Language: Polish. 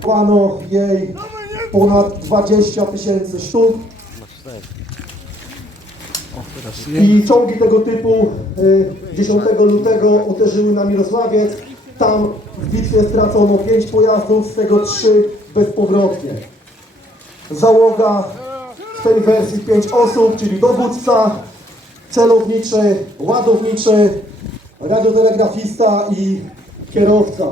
Kupowano jej ponad 20 tysięcy sztuk. I czołgi tego typu y, 10 lutego uderzyły na Mirosławiec. Tam w bitwie stracono 5 pojazdów, z tego 3 bezpowrotnie. Załoga w tej wersji 5 osób, czyli dowódca, celowniczy, ładowniczy, radiotelegrafista i kierowca.